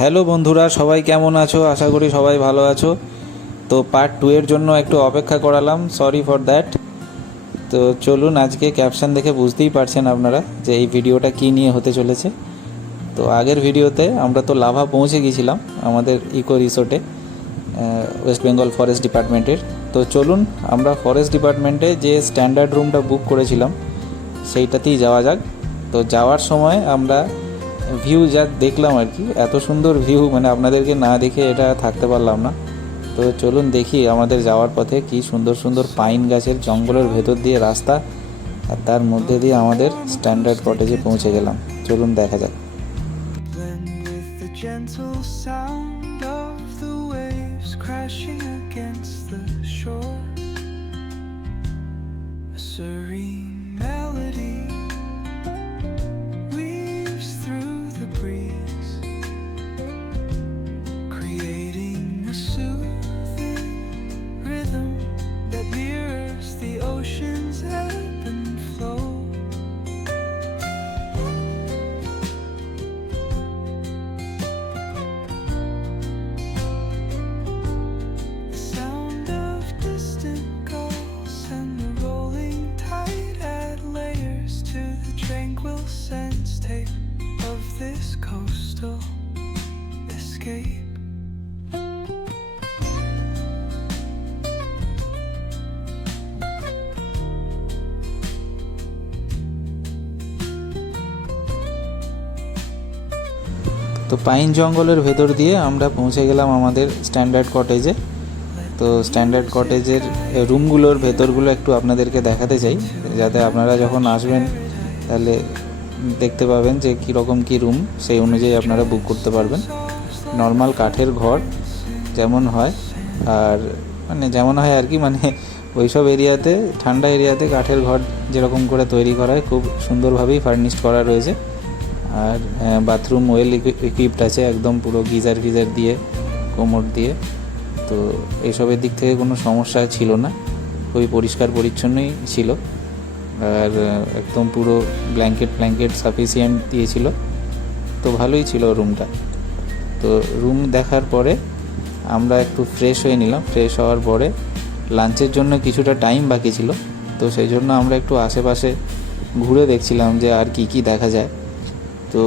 Hello বন্ধুরা, সবাই কেমন আছো? আশা করি সবাই ভালো আছো। তো পার্ট 2 এর জন্য একটু অপেক্ষা করালাম, সরি ফর দ্যাট। তো চলুন, আজকে ক্যাপশন দেখে বুঝতেই পারছেন আপনারা যে এই ভিডিওটা কী নিয়ে হতে চলেছে। তো আগের ভিডিওতে আমরা তো লাভা পৌঁছে গিয়েছিলাম আমাদের ইকো রিসোর্টে, ওয়েস্ট বেঙ্গল ফরেস্ট ডিপার্টমেন্টের। তো চলুন আমরা ফরেস্ট ডিপার্টমেন্টে যে স্ট্যান্ডার্ড রুমটা বুক করেছিলাম সেইটাতেই যাওয়া যাক। তো যাওয়ার সময় আমরা ভিউ যা দেখলাম আর কি, এত সুন্দর ভিউ, মানে আপনাদেরকে না দেখে এটা থাকতে পারলাম না। তো চলুন দেখি আমাদের যাওয়ার পথে কি সুন্দর সুন্দর পাইন গাছের জঙ্গলের ভেতর দিয়ে রাস্তা, আর তার মধ্যে দিয়ে আমাদের স্ট্যান্ডার্ড কটেজে পৌঁছে গেলাম। চলুন দেখা যাক। Blend with the gentle sound of the waves crashing against the shore. A serene melody weaves through the breeze, creating a soothing rhythm that mirrors the ocean's ebb and flow. The sound of distant gulls and the rolling tide add layers to the tranquil sense tape of this coastal escape. তো pine জঙ্গলের ভেতর দিয়ে আমরা পৌঁছে গেলাম আমাদের standard কটেজে। তো standard কটেজের রুমগুলোর ভেতরগুলো একটু আপনাদেরকে দেখাতে চাই, যাতে আপনারা যখন আসবেন তাহলে দেখতে পাবেন যে কীরকম কী রুম, সেই অনুযায়ী আপনারা বুক করতে পারবেন। নর্মাল কাঠের ঘর যেমন হয়, আর মানে যেমন হয় আর কি, মানে ওইসব এরিয়াতে, ঠান্ডা এরিয়াতে কাঠের ঘর যেরকম করে তৈরি করা হয় খুব সুন্দরভাবেই ফার্নিশড করা রয়েছে। আর বাথরুম ওয়েল ইকুইপড আছে, একদম পুরো গিজার ফিজার দিয়ে, কোমর দিয়ে। তো এইসবের দিক থেকে কোনো সমস্যা ছিল না, খুবই পরিষ্কার পরিচ্ছন্নই ছিল। আর একদম পুরো ব্ল্যাঙ্কেট সাফিসিয়েন্ট দিয়েছিল, তো ভালোই ছিল রুমটা। তো রুম দেখার পরে আমরা একটু ফ্রেশ হয়ে নিলাম। ফ্রেশ হওয়ার পরে লাঞ্চের জন্য কিছুটা টাইম বাকি ছিল, তো সেই জন্য আমরা একটু আশেপাশে ঘুরে দেখছিলাম যে আর কি কি দেখা যায়। তো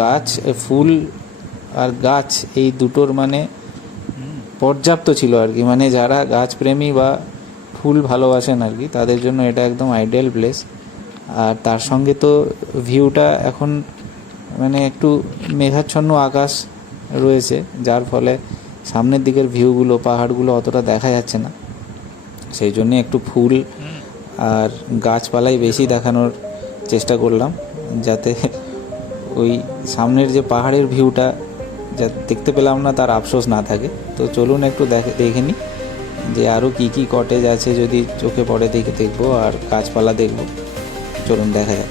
গাছ, ফুল আর গাছ এই দুটোর মানে পর্যাপ্ত ছিল আর কি, মানে যারা গাছপ্রেমী বা ফুল ভালোবাসেন আর কি, তাদের জন্য এটা একদম আইডিয়াল প্লেস। আর তার সঙ্গে তো ভিউটা এখন মানে একটু মেঘাচ্ছন্ন আকাশ রয়েছে, যার ফলে সামনের দিকের ভিউগুলো, পাহাড়গুলো অতটা দেখা যাচ্ছে না। সেই জন্যে একটু ফুল আর গাছপালাই বেশি দেখানোর চেষ্টা করলাম, যাতে ওই সামনের যে পাহাড়ের ভিউটা যা দেখতে পেলাম না তার আফসোস না থাকে। তো চলুন একটু দেখে নিই যে আরও কী কী কটেজ আছে, যদি চোখে পড়ে দেখবো, আর গাছপালা দেখবো। চলুন দেখা যাক।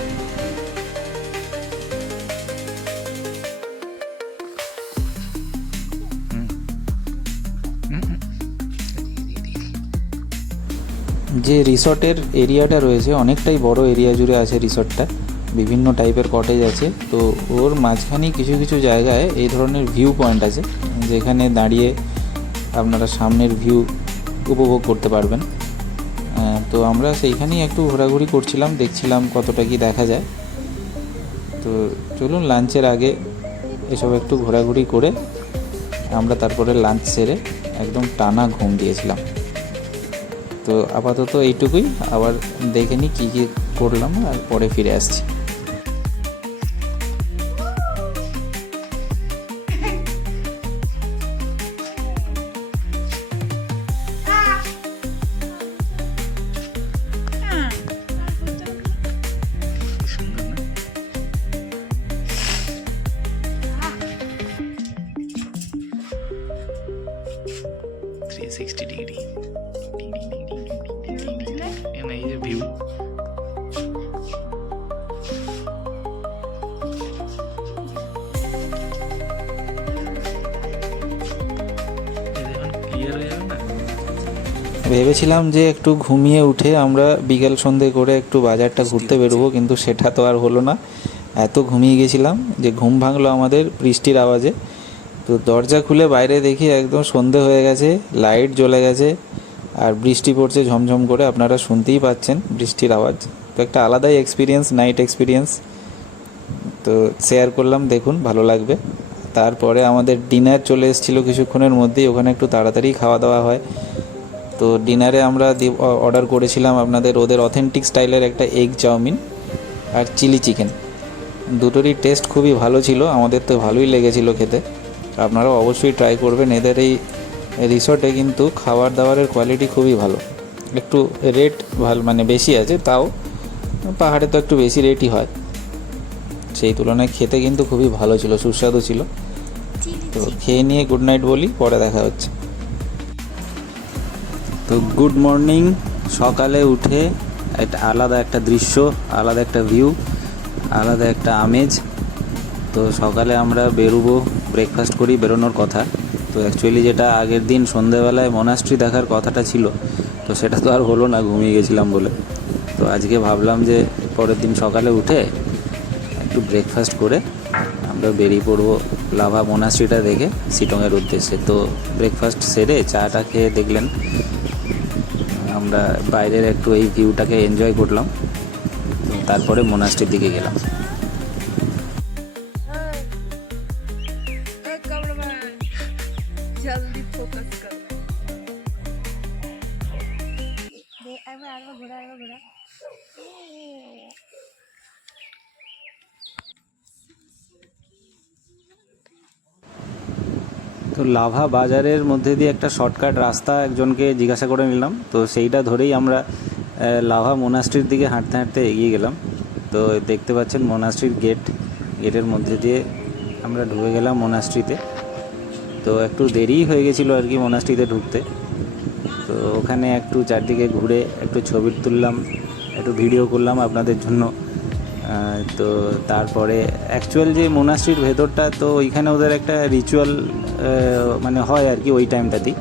যে রিসর্টের এরিয়াটা রয়েছে অনেকটাই বড় এরিয়া জুড়ে আছে রিসর্টটা, বিভিন্ন টাইপের কটেজ আছে। তো ওর মাঝখানেই কিছু কিছু জায়গায় এই ধরনের ভিউ পয়েন্ট আছে, যেখানে দাঁড়িয়ে আপনারা সামনের ভিউ উপভোগ করতে পারবেন। তো আমরা সেইখানেই একটু ঘোরাঘুরি করছিলাম, দেখছিলাম কতটা কি দেখা যায়। তো চলুন, লাঞ্চের আগে এসব একটু ঘোরাঘুরি করে আমরা তারপরে লাঞ্চ সেরে একদম টানা ঘুম দিয়েছিলাম। তো আপাতত এইটুকুই, আবার দেখে নিই কী কী করলাম, আর পরে ফিরে আসছি। এই যে ভিউ, ভেবেছিলাম যে একটু ঘুমিয়ে উঠে আমরা বিকেল সন্ধে করে একটু বাজারটা ঘুরতে বেরোবো, কিন্তু সেটা তো আর হলো না। এত ঘুমিয়ে গেছিলাম যে ঘুম ভাঙলো আমাদের বৃষ্টির আওয়াজে। তো দরজা খুলে বাইরে দেখি একদম সন্ধে হয়ে গেছে, লাইট জ্বলে গেছে আর বৃষ্টি পড়ছে ঝমঝম করে, আপনারা শুনতেই পাচ্ছেন বৃষ্টির আওয়াজ। তো একটা আলাদাই এক্সপিরিয়েন্স, নাইট এক্সপিরিয়েন্স, তো শেয়ার করলাম, দেখুন ভালো লাগবে। তারপরে আমাদের ডিনার চলে এসেছিলো কিছুক্ষণের মধ্যেই, ওখানে একটু তাড়াতাড়ি খাওয়া দাওয়া হয়। তো ডিনারে আমরা অর্ডার করেছিলাম আপনাদের ওদের অথেন্টিক স্টাইলের একটা এগ চাউমিন আর চিলি চিকেন। দুটোরই টেস্ট খুবই ভালো ছিল, আমাদের তো ভালোই লেগেছিলো খেতে। আপনারাও অবশ্যই ট্রাই করবেন। এদের এই রিসর্টে কিন্তু খাবার দাবারের কোয়ালিটি খুবই ভালো। একটু রেট ভালো, মানে বেশি আছে, তাও পাহাড়ে তো একটু বেশি রেটই হয়, সেই তুলনায় খেতে কিন্তু খুবই ভালো ছিল, সুস্বাদু ছিল। তো খেয়ে নিয়ে গুড নাইট বলি, পরে দেখা হচ্ছে। তো গুড মর্নিং, সকালে উঠে একটা আলাদা একটা দৃশ্য, আলাদা একটা ভিউ, আলাদা একটা আমেজ। তো সকালে আমরা বেরোবো, ব্রেকফাস্ট করি, বেরোনোর কথা। তো অ্যাকচুয়ালি যেটা আগের দিন সন্ধেবেলায় মনাস্ট্রি দেখার কথাটা ছিল, তো সেটা তো আর হলো না, ঘুমিয়ে গেছিলাম বলে। তো আজকে ভাবলাম যে পরের দিন সকালে উঠে একটু ব্রেকফাস্ট করে আমরা বেরিয়ে পড়বো লাভা মনাস্ট্রিটা দেখে শিটংয়ের উদ্দেশ্যে। তো ব্রেকফাস্ট সেরে চাটা খেয়ে দেখলেন আমরা বাইরের একটু এই ভিউটাকে এনজয় করলাম, তারপরে মনাস্ট্রির দিকে গেলাম। जल्दी फोकस कर घोड़ा তো লাভা বাজারের মধ্যে দিয়ে একটা শর্টকাট রাস্তা একজনকে জিজ্ঞাসা করে নিলাম, তো সেইটা ধরেই আমরা লাভা মোনাস্ট্রির দিকে হাঁটতে হাঁটতে এগিয়ে গেলাম। তো দেখতে পাচ্ছেন মোনাস্ট্রির গেটের মধ্যে দিয়ে আমরা ঢুকে গেলাম মোনাস্ট্রিতে। তো একটু দেরিই হয়ে গেছিলো আর কি মোনাস্ট্রিতে ঢুকতে। তো ওখানে একটু চারদিকে ঘুরে একটু ছবি তুললাম, একটু ভিডিও করলাম আপনাদের জন্য। তো তারপরে অ্যাকচুয়াল যে মোনাস্ট্রির ভেতরটা, তো ওইখানে ওদের একটা রিচুয়াল মানে হয় আর কি ওই টাইমটাতেই।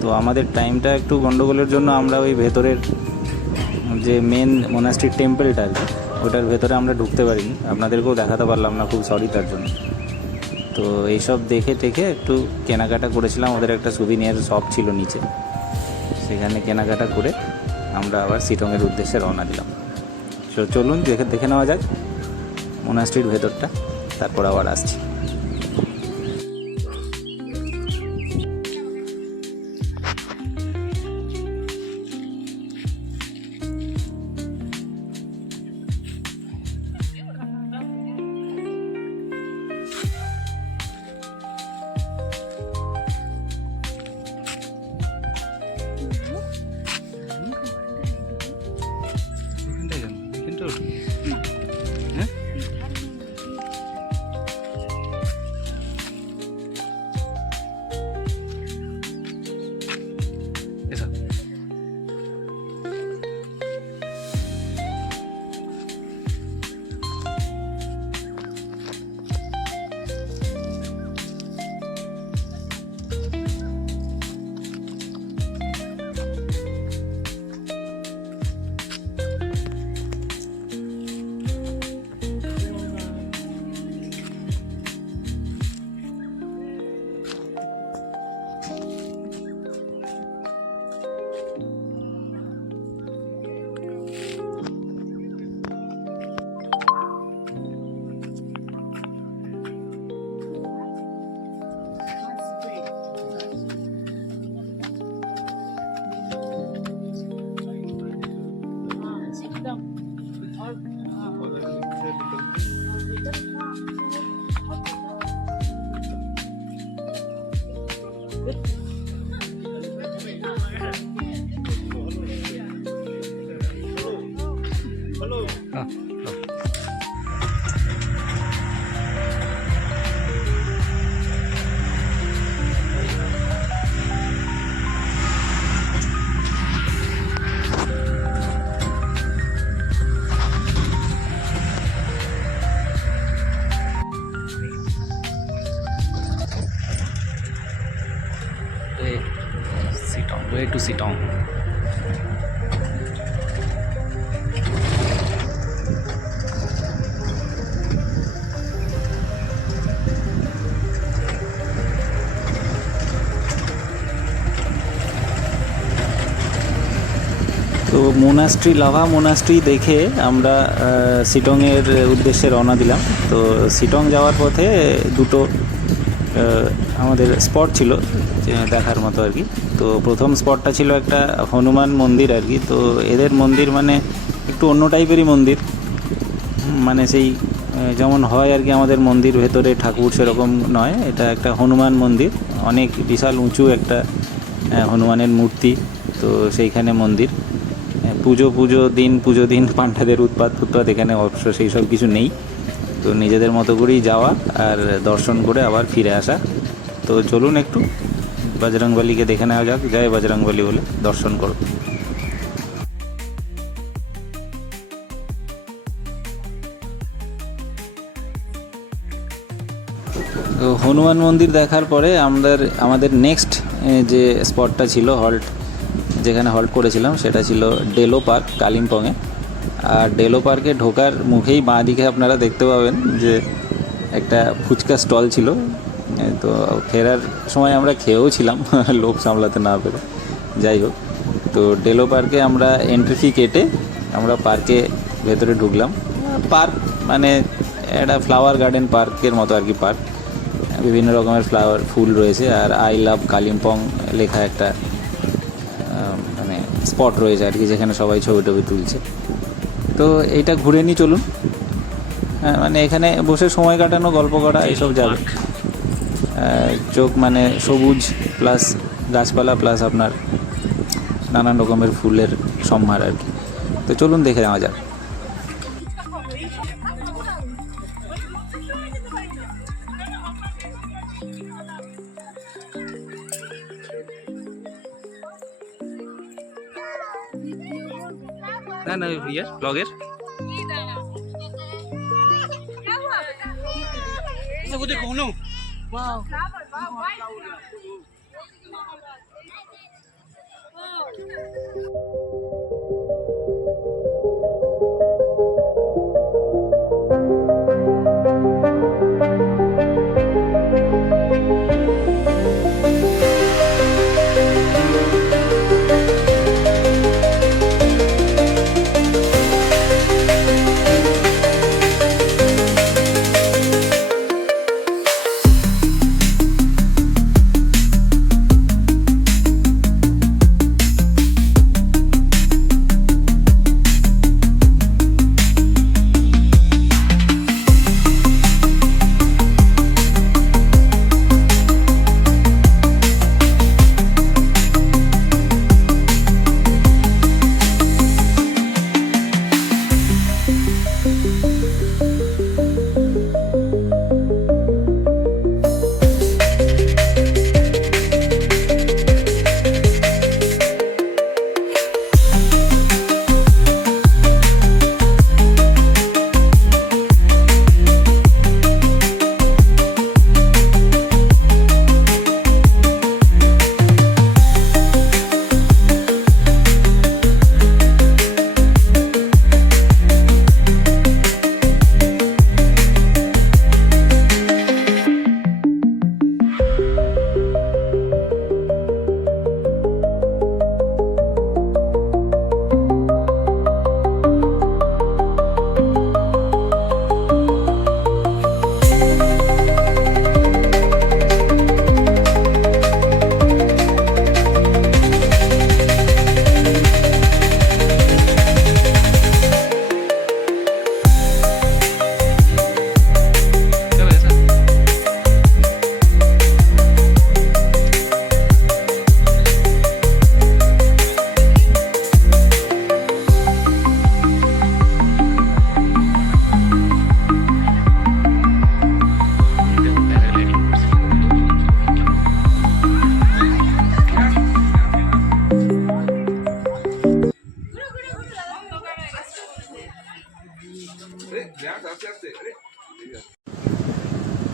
তো আমাদের টাইমটা একটু গন্ডগোলের জন্য আমরা ওই ভেতরের যে মেন মোনাস্ট্রির টেম্পলটা আর কি, ওটার ভেতরে আমরা ঢুকতে পারিনি, আপনাদেরকেও দেখাতে পারলাম না, খুব সরি তার জন্য। তো এইসব দেখে টেখে একটু কেনাকাটা করেছিলাম, ওদের একটা সুভিনিয়ার শপ ছিল নিচে, সেখানে কেনাকাটা করে আমরা আবার শিটংয়ের উদ্দেশ্যে রওনা দিলাম। তো চলুন দেখে নেওয়া যাক মোনাস্ট্রির ভেতরটা, তারপর আবার আসছি। Way to Sitong. Monastery, lava monastery দেখে আমরা শিটংয়ের উদ্দেশ্যে রওনা দিলাম। তো শিটং যাওয়ার পথে দুটো আমাদের স্পট ছিল যে দেখার মতো আর কি। তো প্রথম স্পটটা ছিল একটা হনুমান মন্দির আর কি। তো এদের মন্দির মানে একটু অন্য টাইপেরই মন্দির, মানে সেই যেমন হয় আর কি আমাদের মন্দির ভেতরে ঠাকুর সেরকম নয়, এটা একটা হনুমান মন্দির, অনেক বিশাল উঁচু একটা হনুমানের মূর্তি। তো সেইখানে মন্দির, পুজো দিন পান্ডাদের উৎপাত এখানে অবশ্য সেই সব কিছু নেই। তো নিজেদের মতো করেই যাওয়া আর দর্শন করে আবার ফিরে আসা। তো চলুন একটু বজরংবলীকে দেখে নেওয়া যাক। জয় বজরংবলী বলে দর্শন করো। তো হনুমান মন্দির দেখার পরে আমাদের নেক্সট যে স্পটটা ছিল যেখানে হল্ট করেছিলাম সেটা ছিল ডেলো পার্ক কালিম্পংয়ে। আর ডেলো পার্কে ঢোকার মুখেই বাঁ দিকে আপনারা দেখতে পাবেন যে একটা ফুচকা স্টল ছিল। তো ফেরার সময় আমরা খেয়েও ছিলাম লোভ সামলাতে না পেরে। যাই হোক, তো ডেলো পার্কে আমরা এন্ট্রি ফি কেটে আমরা পার্কে ভেতরে ঢুকলাম। পার্ক মানে একটা ফ্লাওয়ার গার্ডেন পার্কের মতো আর কি। পার্ক বিভিন্ন রকমের ফুল রয়েছে, আর আই লাভ কালিম্পং লেখা একটা মানে স্পট রয়েছে আর কি, যেখানে সবাই ছবি টবি তুলছে। তো এইটা ঘুরে নিই চলুন। হ্যাঁ, মানে এখানে বসে সময় কাটানো, গল্প করা এইসব যাবে। চোখ মানে সবুজ প্লাস গাছপালা প্লাস আপনার নানান রকমের ফুলের সম্ভার আর কি। তো চলুন দেখে নেওয়া যাক। না ভैया ব্লগের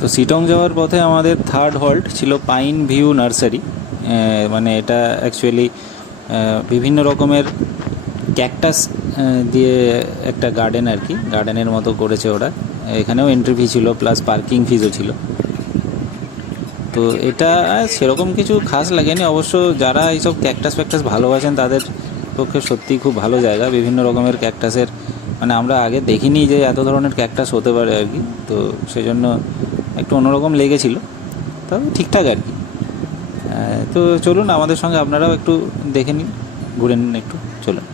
তো শিটং যাওয়ার পথে আমাদের থার্ড হল্ট ছিল পাইন ভিউ নার্সারি। মানে এটা অ্যাকচুয়ালি বিভিন্ন রকমের ক্যাকটাস দিয়ে একটা গার্ডেন আর কি, গার্ডেনের মতো করেছে ওরা। এখানেও এন্ট্রি ফি ছিল প্লাস পার্কিং ফিজও ছিল। তো এটা সেরকম কিছু খাস লাগেনি অবশ্য। যারা এইসব ক্যাকটাস ফ্যাকটাস ভালোবাসেন তাদের পক্ষে সত্যিই খুব ভালো জায়গা। বিভিন্ন রকমের ক্যাকটাসের মানে আমরা আগে দেখিনি যে এত ধরনের ক্যাকটাস হতে পারে আর কি, তো সেই জন্য একটু অন্যরকম লেগেছিল, তবে ঠিকঠাক আর কি। তো চলুন আমাদের সঙ্গে আপনারাও একটু দেখে নিন, ঘুরে নিন একটু, চলুন।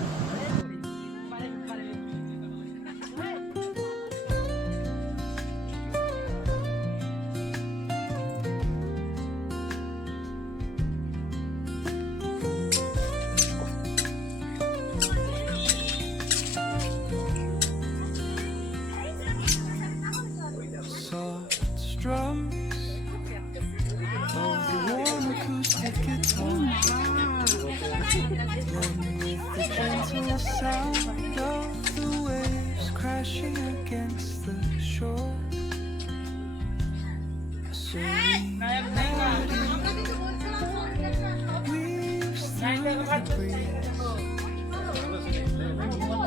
Soft strums of the warm acoustic guitar, blend with the gentle sound of the waves crashing against the shore. A serene melody weaves through the breeze,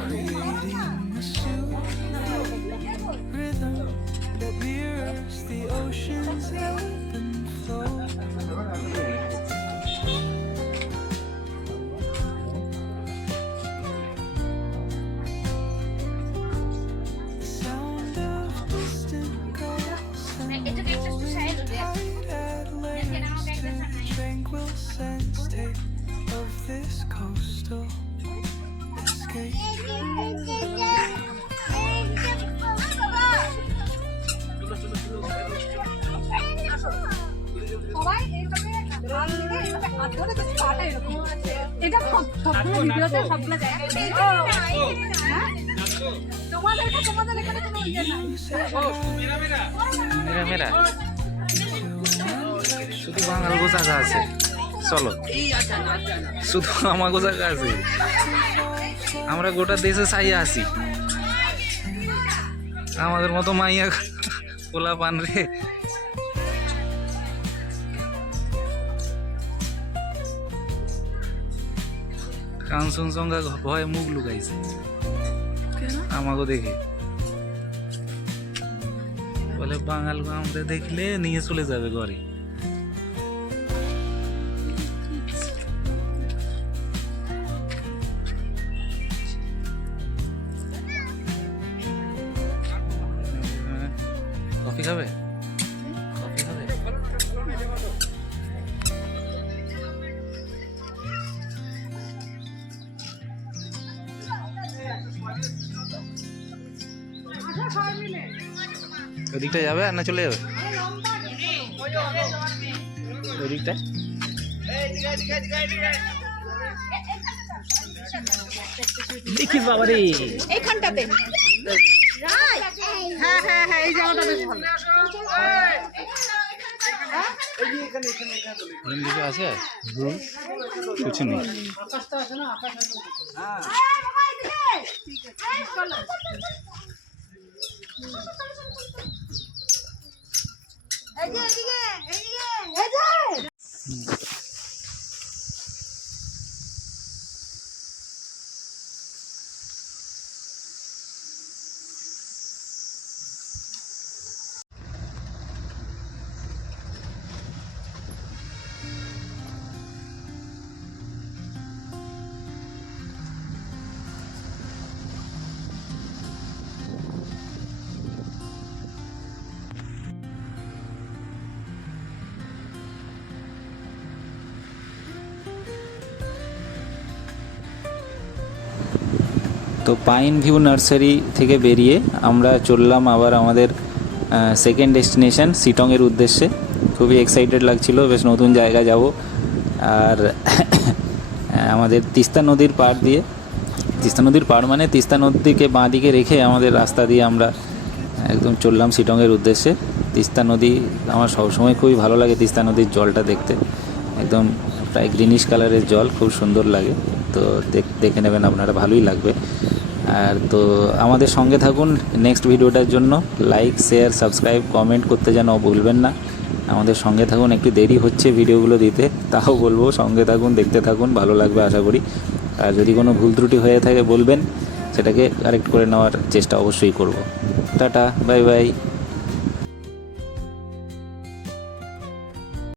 creating a soothing rhythm that mirrors the ocean's ebb and flow. The sound of distant gulls and tide at length to the tranquil sense tape of this coastal escape. সবাই এইভাবে হাত দিয়ে এইভাবে হাত ধরে বেশ পাটা এরকম এটা সবগুলো ভিডিওতে সবগুলো জায়গায় তোমাদের এখানে কোনো ইয়ে নাই মেরা শুধু বাঙাল গোজাগা আছে, চলো শুধু আমার গোজাগা আছে, আমরা গোটা দেশে চাইয়া আছি, আমাদের মতো মাইয়া পোলা পান রে। কাঞ্চনজঙ্ঘা ভয়ে মুখ লুকাইছে আমাকে দেখে, বলে বাঙাল আমাদের দেখলে নিয়ে চলে যাবে ঘরে। কফি খাবে? কফি খাবে? ওদিকটা যাবে আর না চলে যাবে ওদিকটা? দেখি বাবা রে এইখানটাতে হ্যাঁ হ্যাঁ হ্যাঁ এই জায়গাটা বেশ ভালো কিছু আছে? কিছু নেই। তো পাইন ভিউ নার্সারি থেকে বেরিয়ে আমরা চললাম আবার আমাদের সেকেন্ড ডেস্টিনেশন শিটংয়ের উদ্দেশ্যে। খুবই এক্সাইটেড লাগছিল, বেশ নতুন জায়গা যাব। আর আমাদের তিস্তা নদীর পাড় দিয়ে, তিস্তা নদীর পাড় মানে তিস্তা নদীকে বাঁ দিকে রেখে আমাদের রাস্তা দিয়ে আমরা একদম চললাম শিটংয়ের উদ্দেশ্যে। তিস্তা নদী আমার সবসময় খুবই ভালো লাগে, তিস্তা নদীর জলটা দেখতে একদম প্রায় গ্রিনিশ কালারের জল, খুব সুন্দর লাগে। তো দেখে নেবেন আপনারা, ভালোই লাগবে। আর তো আমাদের সঙ্গে থাকুন নেক্সট ভিডিওটার জন্য। লাইক, শেয়ার, সাবস্ক্রাইব, কমেন্ট করতে যেন ভুলবেন না। আমাদের সঙ্গে থাকুন, একটু দেরি হচ্ছে ভিডিওগুলো দিতে, তাও বলবো সঙ্গে থাকুন, দেখতে থাকুন, ভালো লাগবে আশা করি। আর যদি কোনো ভুল ত্রুটি হয়ে থাকে বলবেন, সেটাকে কারেক্ট করে নেওয়ার চেষ্টা অবশ্যই করব। Tata, bye bye.